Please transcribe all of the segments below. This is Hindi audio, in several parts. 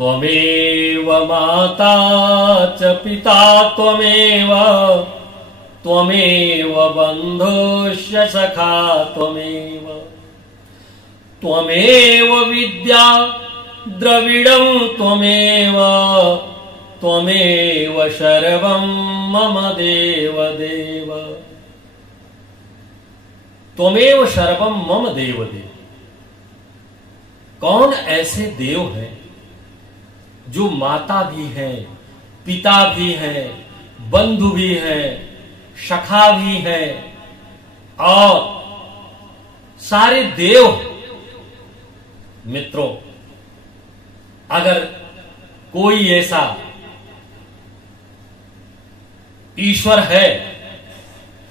त्वमेव माता च पिता त्वमेव, त्वमेव बन्धुश्च सखा त्वमेव, त्वमेव विद्या द्रविडं त्वमेव, त्वमेव सर्वं मम देव देव, त्वमेव सर्वं मम देव देव। कौन ऐसे देव हैं जो माता भी है, पिता भी है, बंधु भी है, सखा भी है और सारे देव। मित्रों, अगर कोई ऐसा ईश्वर है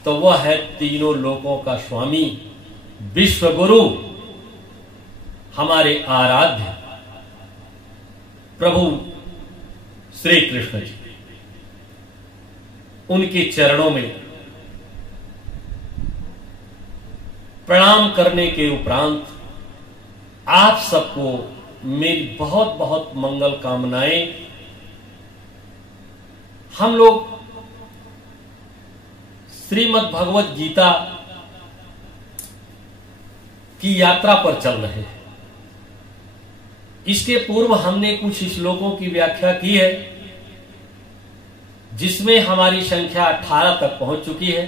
तो वह है तीनों लोकों का स्वामी, विश्व गुरु, हमारे आराध्य प्रभु श्री कृष्ण जी। उनके चरणों में प्रणाम करने के उपरांत आप सबको मेरी बहुत बहुत मंगल कामनाएं। हम लोग श्रीमद् भगवत गीता की यात्रा पर चल रहे हैं। इसके पूर्व हमने कुछ श्लोकों की व्याख्या की है, जिसमें हमारी संख्या 18 तक पहुंच चुकी है।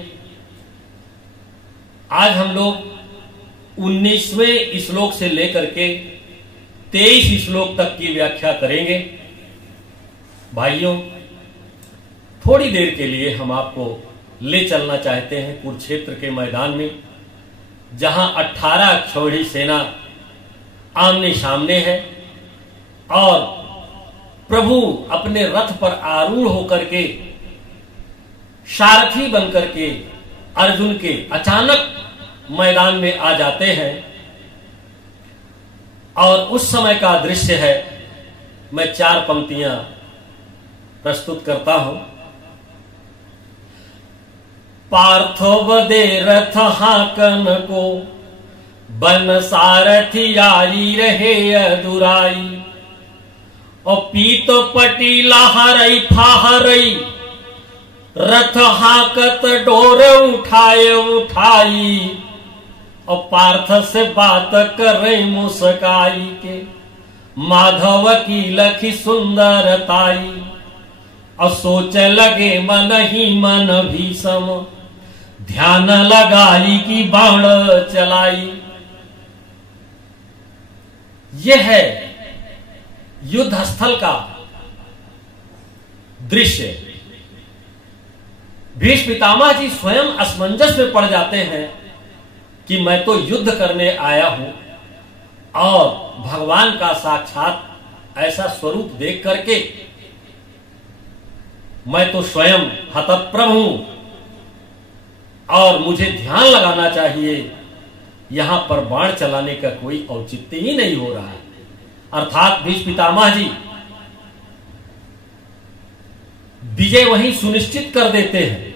आज हम लोग 19वें श्लोक से लेकर के 23 श्लोक तक की व्याख्या करेंगे। भाइयों, थोड़ी देर के लिए हम आपको ले चलना चाहते हैं कुरुक्षेत्र के मैदान में, जहां 18 अक्षौहिणी सेना आमने सामने है और प्रभु अपने रथ पर आरूढ़ होकर के सारथी बनकर के अर्जुन के अचानक मैदान में आ जाते हैं। और उस समय का दृश्य है। मैं 4 पंक्तियां प्रस्तुत करता हूं। पार्थो वदे रथ हाकन को, बन सारथी आई रहे अधुराई, और पीत पटी लहरई फाहरई, रथ हाकत डोर उठाए उठाई, और पार्थ से बात कर रही मुस्काई के, माधव की लखी सुंदरताई, और सोच लगे मन ही मन भीषम, ध्यान लगाई की बाण चलाई। यह है युद्ध स्थल का दृश्य। भीष्म पितामह जी स्वयं असमंजस में पड़ जाते हैं कि मैं तो युद्ध करने आया हूं और भगवान का साक्षात ऐसा स्वरूप देख करके मैं तो स्वयं हतप्रभ हूं और मुझे ध्यान लगाना चाहिए। यहां पर बाण चलाने का कोई औचित्य ही नहीं हो रहा है। अर्थात भीष्म पितामह जी विजय वहीं सुनिश्चित कर देते हैं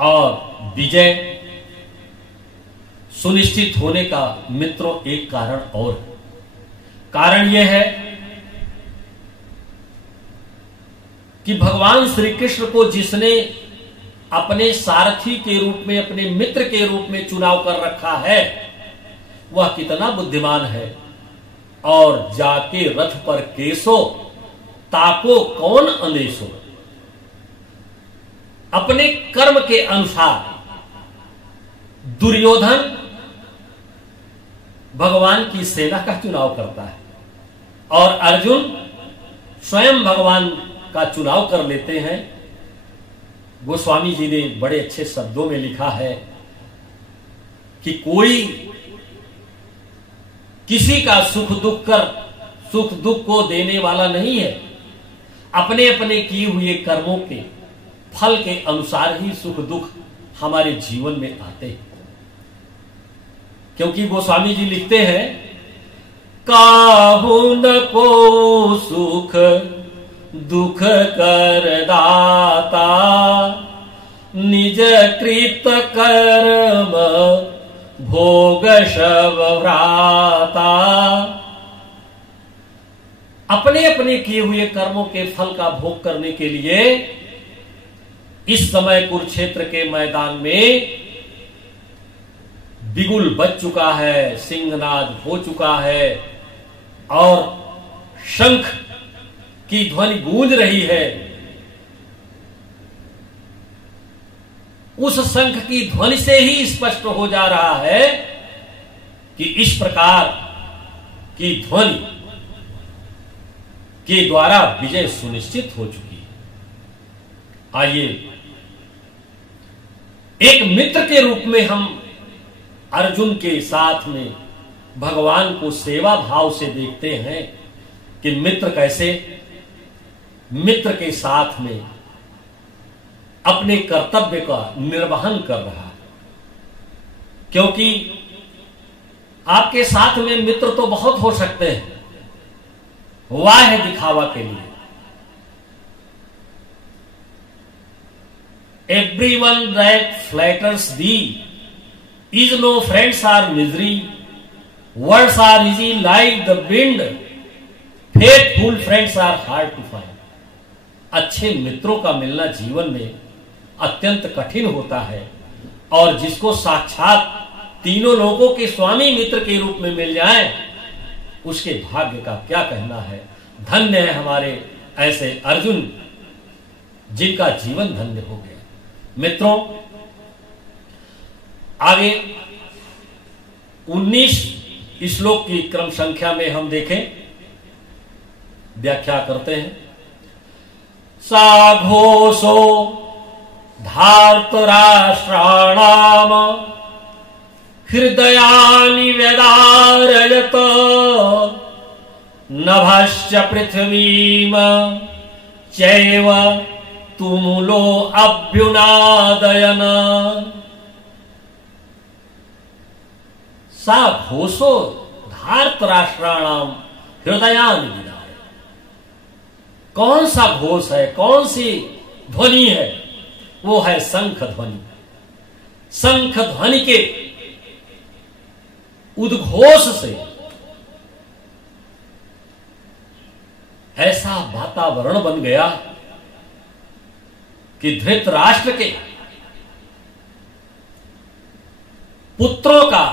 और विजय सुनिश्चित होने का मित्रों एक कारण और है। कारण यह है कि भगवान श्री कृष्ण को जिसने अपने सारथी के रूप में, अपने मित्र के रूप में चुनाव कर रखा है, वह कितना बुद्धिमान है। और जाके रथ पर केसो, ताको कौन अंदेशो, अपने कर्म के अनुसार दुर्योधन भगवान की सेना का चुनाव करता है और अर्जुन स्वयं भगवान का चुनाव कर लेते हैं। गोस्वामी जी ने बड़े अच्छे शब्दों में लिखा है कि कोई किसी का सुख दुख को देने वाला नहीं है। अपने अपने किए हुए कर्मों के फल के अनुसार ही सुख दुख हमारे जीवन में आते हैं। क्योंकि गोस्वामी जी लिखते हैं, काहू न को सुख दुख कर दाता, निज कृत कर्म भोग शव भ्राता। अपने अपने किए हुए कर्मों के फल का भोग करने के लिए इस समय कुरुक्षेत्र के मैदान में बिगुल बज चुका है, सिंहनाद हो चुका है और शंख की ध्वनि गूंज रही है। उस शंख की ध्वनि से ही स्पष्ट हो जा रहा है कि इस प्रकार की ध्वनि के द्वारा विजय सुनिश्चित हो चुकी है। आइए एक मित्र के रूप में हम अर्जुन के साथ में भगवान को सेवा भाव से देखते हैं कि मित्र कैसे मित्र के साथ में अपने कर्तव्य का निर्वहन कर रहा है। क्योंकि आपके साथ में मित्र तो बहुत हो सकते हैं, हुआ है दिखावा के लिए। Everyone that flatters thee is no friends are misery. Words are easy like the wind. Faithful friends are hard to find. अच्छे मित्रों का मिलना जीवन में अत्यंत कठिन होता है और जिसको साक्षात तीनों लोगों के स्वामी मित्र के रूप में मिल जाए उसके भाग्य का क्या कहना है। धन्य है हमारे ऐसे अर्जुन जिनका जीवन धन्य हो गया। मित्रों, आगे 19 श्लोक की क्रम संख्या में हम देखें, व्याख्या करते हैं। सा घोषो धार्तराष्ट्राणाम हृदयानि वेदारयत नभश्च पृथ्वीम चैव तुमुलो अभ्युनादयन। सा घोषो धार्तराष्ट्राणाम हृदयानि वेदारयत। कौन सा घोष है, कौन सी ध्वनि है? वो है शंख ध्वनि। शंख ध्वनि के उद्घोष से ऐसा वातावरण बन गया कि धृतराष्ट्र के पुत्रों का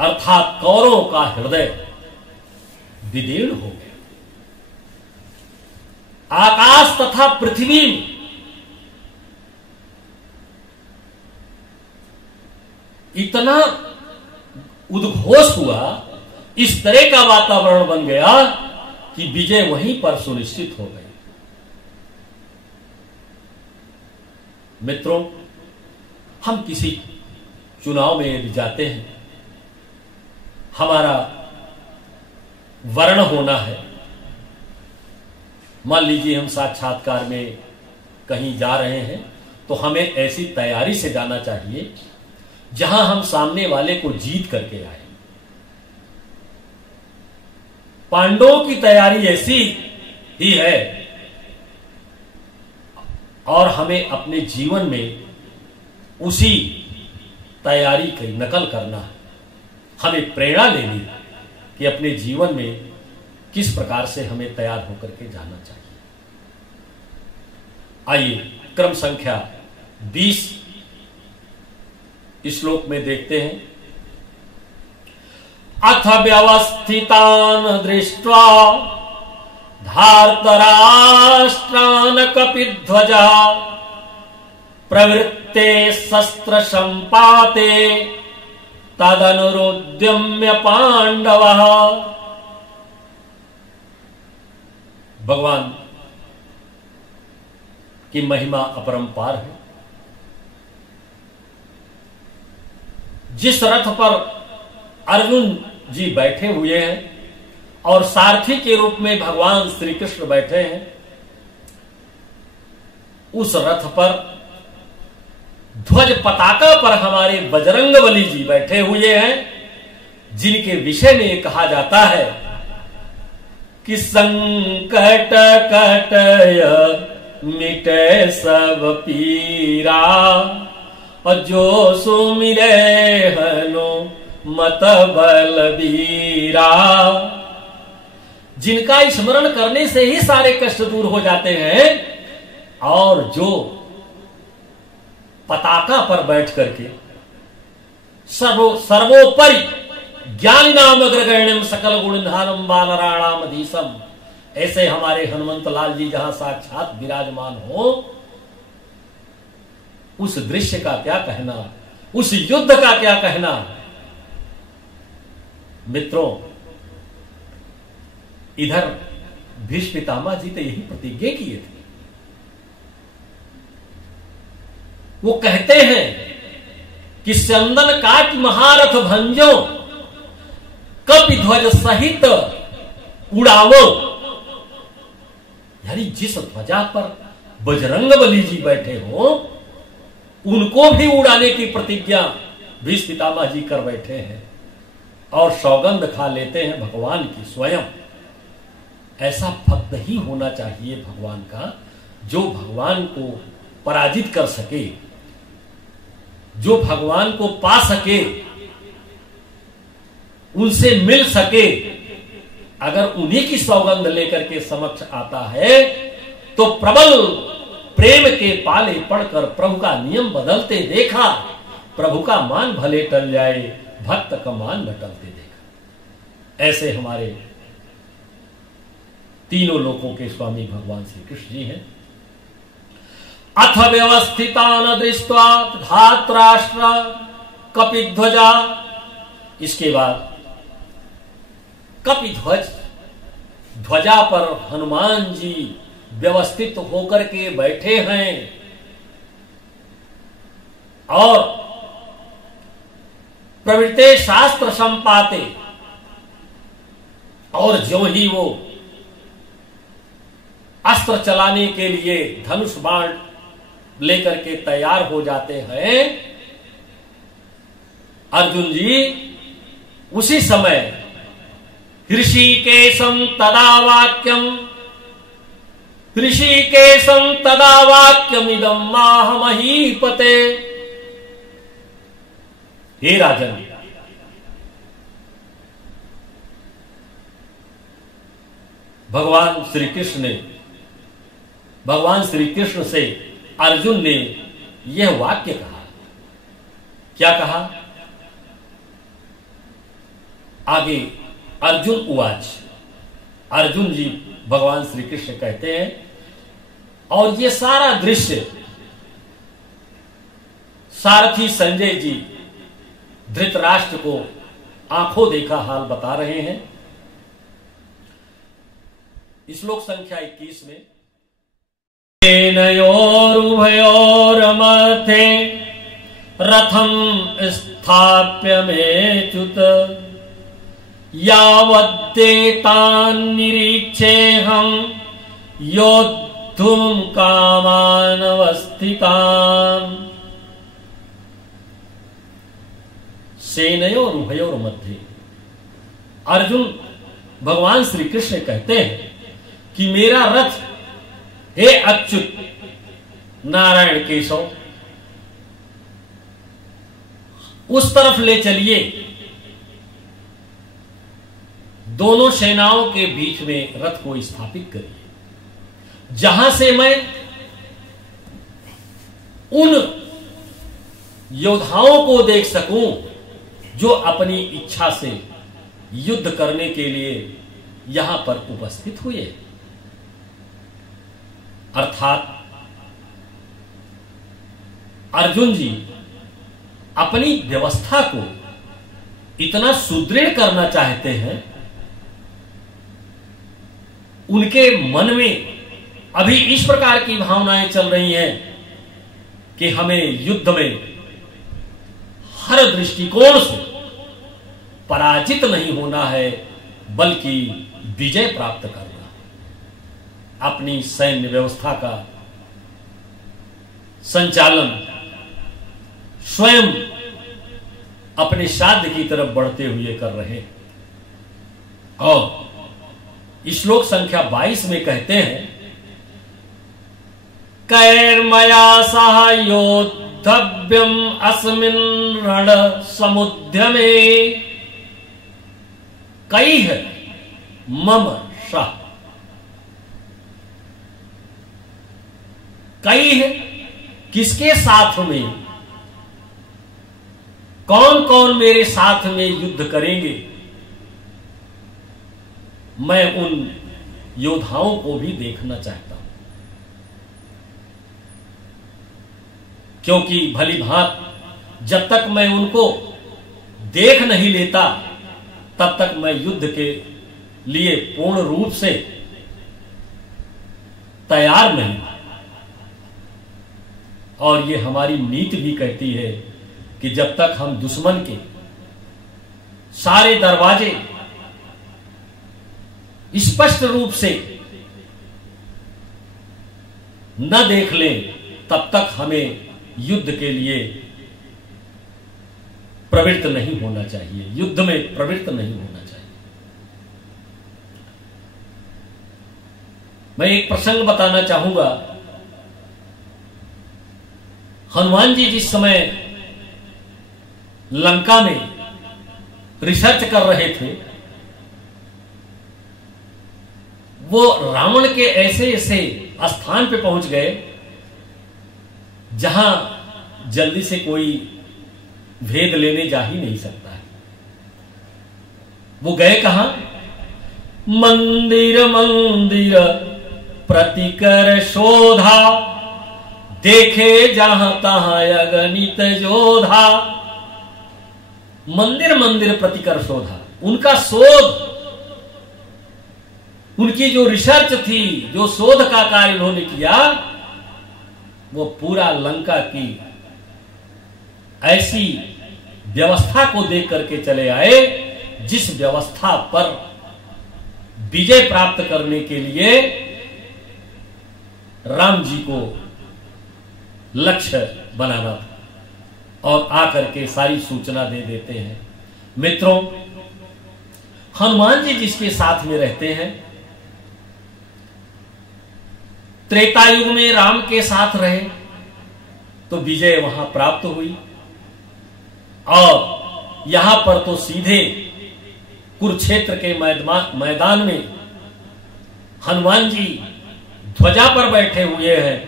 अर्थात कौरवों का हृदय विदीर्ण हो गया। आकाश तथा पृथ्वी में इतना उद्घोष हुआ, इस तरह का वातावरण बन गया कि विजय वहीं पर सुनिश्चित हो गई। मित्रों, हम किसी चुनाव में यदि जाते हैं, हमारा वर्ण होना है, मान लीजिए हम साक्षात्कार में कहीं जा रहे हैं, तो हमें ऐसी तैयारी से जाना चाहिए जहां हम सामने वाले को जीत करके आए। पांडवों की तैयारी ऐसी ही है और हमें अपने जीवन में उसी तैयारी की नकल करना है। हमें प्रेरणा लेनी कि अपने जीवन में किस प्रकार से हमें तैयार होकर के जाना चाहिए। आइए क्रम संख्या 20 श्लोक में देखते हैं। अथ व्यवस्थितान दृष्ट्वा धार्तराष्ट्रान कपिध्वजा प्रवृत्ते शस्त्र संपाते तदनुरुद्यम्य पांडवः। भगवान की महिमा अपरंपार है। जिस रथ पर अर्जुन जी बैठे हुए हैं और सारथी के रूप में भगवान श्री कृष्ण बैठे हैं, उस रथ पर ध्वज पताका पर हमारे बजरंगबली जी बैठे हुए हैं, जिनके विषय में कहा जाता है कि संकट कटय मिटे सब पीरा और जो सुमिरे हनु मत बलबीरा। जिनका स्मरण करने से ही सारे कष्ट दूर हो जाते हैं, और जो पताका पर बैठ करके सर्वोपरि ज्ञान नाम अग्रगण्यम सकल गुणधारम बालराणामधीशम, ऐसे हमारे हनुमंत लाल जी जहां साक्षात विराजमान हो, उस दृश्य का क्या कहना, उस युद्ध का क्या कहना। मित्रों, इधर भीष्म पितामह जी तो यही प्रतिज्ञा किए थे। वो कहते हैं कि चंदन काट महारथ भंजो, कपि ध्वज सहित उड़ावो। यानी जिस ध्वजा पर बजरंग बली जी बैठे हो, उनको भी उड़ाने की प्रतिज्ञा भीष्म पितामह जी कर बैठे हैं, और सौगंध खा लेते हैं भगवान की स्वयं। ऐसा भक्त ही होना चाहिए भगवान का, जो भगवान को पराजित कर सके, जो भगवान को पा सके, उनसे मिल सके। अगर उन्हीं की सौगंध लेकर के समक्ष आता है, तो प्रबल प्रेम के पाले पड़कर प्रभु का नियम बदलते देखा, प्रभु का मान भले टल जाए, भक्त का मान न टलते देखा। ऐसे हमारे तीनों लोकों के स्वामी भगवान श्री कृष्ण जी हैं। अथ व्यवस्थितान दृष्ट्वा धातराष्ट्र कपिध्वजा। इसके बाद कपिध्वज, ध्वजा पर हनुमान जी व्यवस्थित होकर के बैठे हैं, और प्रवृत्ते शास्त्र संपाते, और जो ही वो अस्त्र चलाने के लिए धनुष बाण लेकर के तैयार हो जाते हैं अर्जुन जी, उसी समय ऋषिकेशं तदा वाक्यम, ऋषिकेशं तदा वाक्यमिदं माह महीपते। हे राजन, भगवान श्री कृष्ण से अर्जुन ने यह वाक्य कहा। क्या कहा? आगे अर्जुन उवाच, अर्जुन जी भगवान श्री कृष्ण कहते हैं, और ये सारा दृश्य सारथी संजय जी धृतराष्ट्र को आंखों देखा हाल बता रहे हैं। श्लोक संख्या 21 में, सेनयोरुभयोर्मध्ये रथं स्थाप्य मेच्युत, यावद्देतान् निरीक्षेऽहं योद्धुं कामानवस्थितान्। सेनयोरुभयोर मध्य, अर्जुन भगवान श्री कृष्ण कहते हैं कि मेरा रथ, हे अच्युत नारायण केशव, उस तरफ ले चलिए, दोनों सेनाओं के बीच में रथ को स्थापित करिए, जहां से मैं उन योद्धाओं को देख सकूं जो अपनी इच्छा से युद्ध करने के लिए यहां पर उपस्थित हुए। अर्थात अर्जुन जी अपनी व्यवस्था को इतना सुदृढ़ करना चाहते हैं, उनके मन में अभी इस प्रकार की भावनाएं चल रही हैं कि हमें युद्ध में हर दृष्टिकोण से पराजित नहीं होना है, बल्कि विजय प्राप्त करना है। अपनी सैन्य व्यवस्था का संचालन स्वयं अपने साध्य की तरफ बढ़ते हुए कर रहे हैं। और श्लोक संख्या 22 में कहते हैं, कैर्मया सह योद्धव्यम अस्मिन् रण समुद्यमे, कैः मम उत्साह कई है। किसके साथ में, कौन कौन मेरे साथ में युद्ध करेंगे, मैं उन योद्धाओं को भी देखना चाहता हूं, क्योंकि भली भांति जब तक मैं उनको देख नहीं लेता तब तक मैं युद्ध के लिए पूर्ण रूप से तैयार नहीं। और ये हमारी नीति भी कहती है कि जब तक हम दुश्मन के सारे दरवाजे स्पष्ट रूप से न देख लें तब तक हमें युद्ध के लिए प्रवृत्त नहीं होना चाहिए, युद्ध में प्रवृत्त नहीं होना चाहिए। मैं एक प्रसंग बताना चाहूंगा। हनुमान जी जिस समय लंका में रिसर्च कर रहे थे, वो रावण के ऐसे ऐसे स्थान पे पहुंच गए जहां जल्दी से कोई भेद लेने जा ही नहीं सकता है। वो गए कहां? मंदिर मंदिर प्रतिकर शोधा, देखे जहां तहां अगणित जोधा। मंदिर मंदिर प्रतिकर शोधा, उनका शोध, उनकी जो रिसर्च थी, जो शोध का कार्य उन्होंने किया, वो पूरा लंका की ऐसी व्यवस्था को देख करके चले आए जिस व्यवस्था पर विजय प्राप्त करने के लिए राम जी को लक्ष्य बनाना था, और आकर के सारी सूचना दे देते हैं। मित्रों, हनुमान जी जिसके साथ में रहते हैं, त्रेता युग में राम के साथ रहे तो विजय वहां प्राप्त हुई, और यहां पर तो सीधे कुरुक्षेत्र के मैदान में हनुमान जी ध्वजा पर बैठे हुए हैं,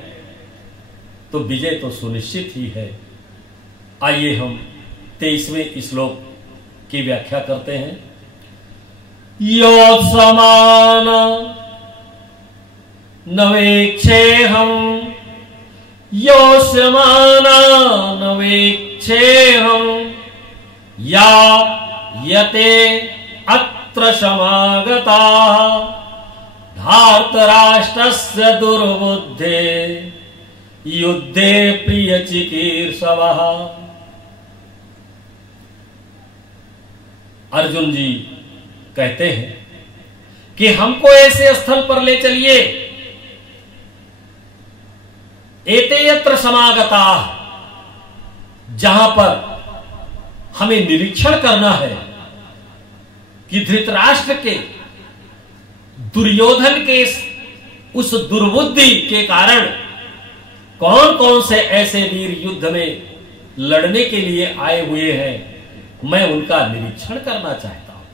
तो विजय तो सुनिश्चित ही है। आइए हम 23वें श्लोक की व्याख्या करते हैं। यो समान नवेक्षेहम, यो समाना नवेक्षेहम, या यते अत्र समागता धार्तराष्ट्रस्य दुर्बुद्धे युद्धे प्रिय चिकीर्षवः। अर्जुन जी कहते हैं कि हमको ऐसे स्थल पर ले चलिए, एते यत्र समागता, जहां पर हमें निरीक्षण करना है कि धृतराष्ट्र के, दुर्योधन के उस दुर्बुद्धि के कारण कौन कौन से ऐसे वीर युद्ध में लड़ने के लिए आए हुए हैं, मैं उनका निरीक्षण करना चाहता हूं,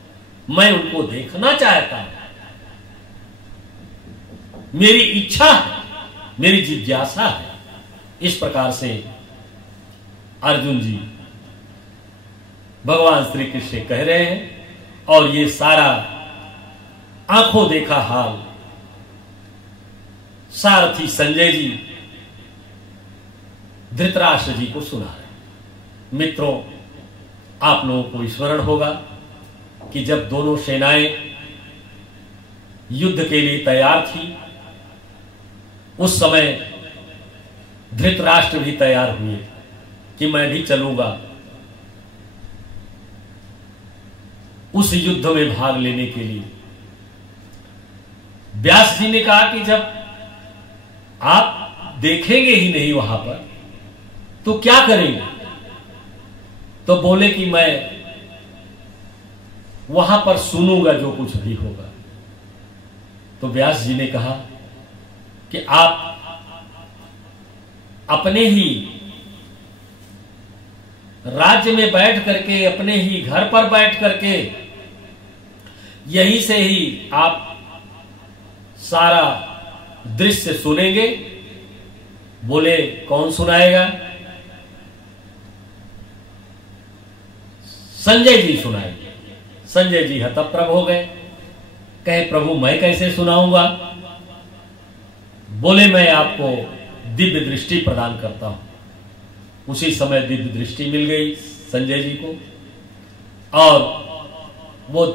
मैं उनको देखना चाहता हूं। मेरी इच्छा है, मेरी जिज्ञासा है। इस प्रकार से अर्जुन जी भगवान श्री कृष्ण कह रहे हैं, और ये सारा आंखों देखा हाल सारथी संजय जी धृतराष्ट्र जी को सुना रहे। मित्रों, आप लोगों को स्मरण होगा कि जब दोनों सेनाएं युद्ध के लिए तैयार थी, उस समय धृतराष्ट्र भी तैयार हुए कि मैं भी चलूंगा उस युद्ध में भाग लेने के लिए। व्यास जी ने कहा कि जब आप देखेंगे ही नहीं वहां पर तो क्या करेंगे? तो बोले कि मैं वहां पर सुनूंगा जो कुछ भी होगा। तो व्यास जी ने कहा कि आप अपने ही राज्य में बैठ करके, अपने ही घर पर बैठ करके, यहीं से ही आप सारा दृश्य सुनेंगे। बोले कौन सुनाएगा? संजय जी सुनाएंगे। संजय जी हतप्रभ हो गए, कहे प्रभु मैं कैसे सुनाऊंगा? बोले मैं आपको दिव्य दृष्टि प्रदान करता हूं। उसी समय दिव्य दृष्टि मिल गई संजय जी को, और वो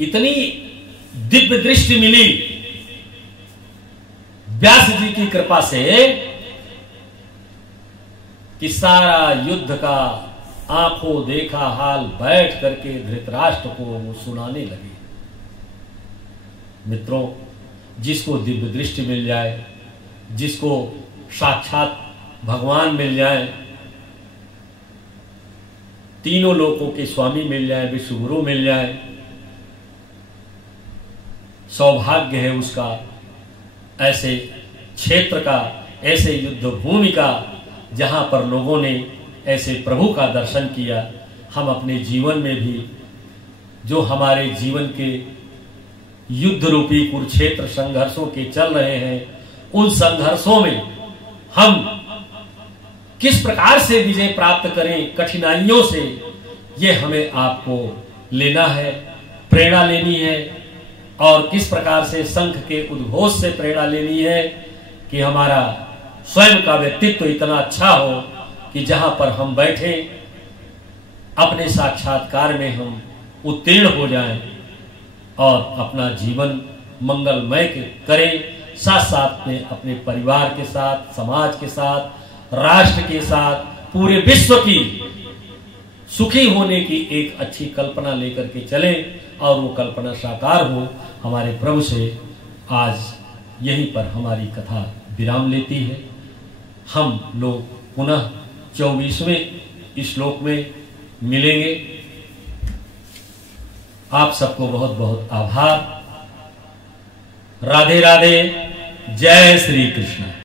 इतनी दिव्य दृष्टि मिली व्यास जी की कृपा से कि सारा युद्ध का आंखों देखा हाल बैठ करके धृतराष्ट्र को वो सुनाने लगे। मित्रों, जिसको दिव्य दृष्टि मिल जाए, जिसको साक्षात भगवान मिल जाए, तीनों लोकों के स्वामी मिल जाए, विश्वगुरु मिल जाए, सौभाग्य है उसका ऐसे क्षेत्र का, ऐसे युद्ध भूमि का जहां पर लोगों ने ऐसे प्रभु का दर्शन किया। हम अपने जीवन में भी जो हमारे जीवन के युद्ध रूपी कुरुक्षेत्र संघर्षों के चल रहे हैं, उन संघर्षों में हम किस प्रकार से विजय प्राप्त करें कठिनाइयों से, ये हमें आपको लेना है, प्रेरणा लेनी है। और किस प्रकार से शंख के उद्घोष से प्रेरणा लेनी है कि हमारा स्वयं का व्यक्तित्व इतना अच्छा हो कि जहां पर हम बैठे अपने साक्षात्कार में हम उत्तीर्ण हो जाएं और अपना जीवन मंगलमय करें, साथ साथ में अपने परिवार के साथ, समाज के साथ, राष्ट्र के साथ, पूरे विश्व की सुखी होने की एक अच्छी कल्पना लेकर के चले और वो कल्पना साकार हो। हमारे प्रभु से आज यहीं पर हमारी कथा विराम लेती है। हम लोग पुनः 24वें श्लोक में मिलेंगे। आप सबको बहुत बहुत आभार। राधे राधे। जय श्री कृष्ण।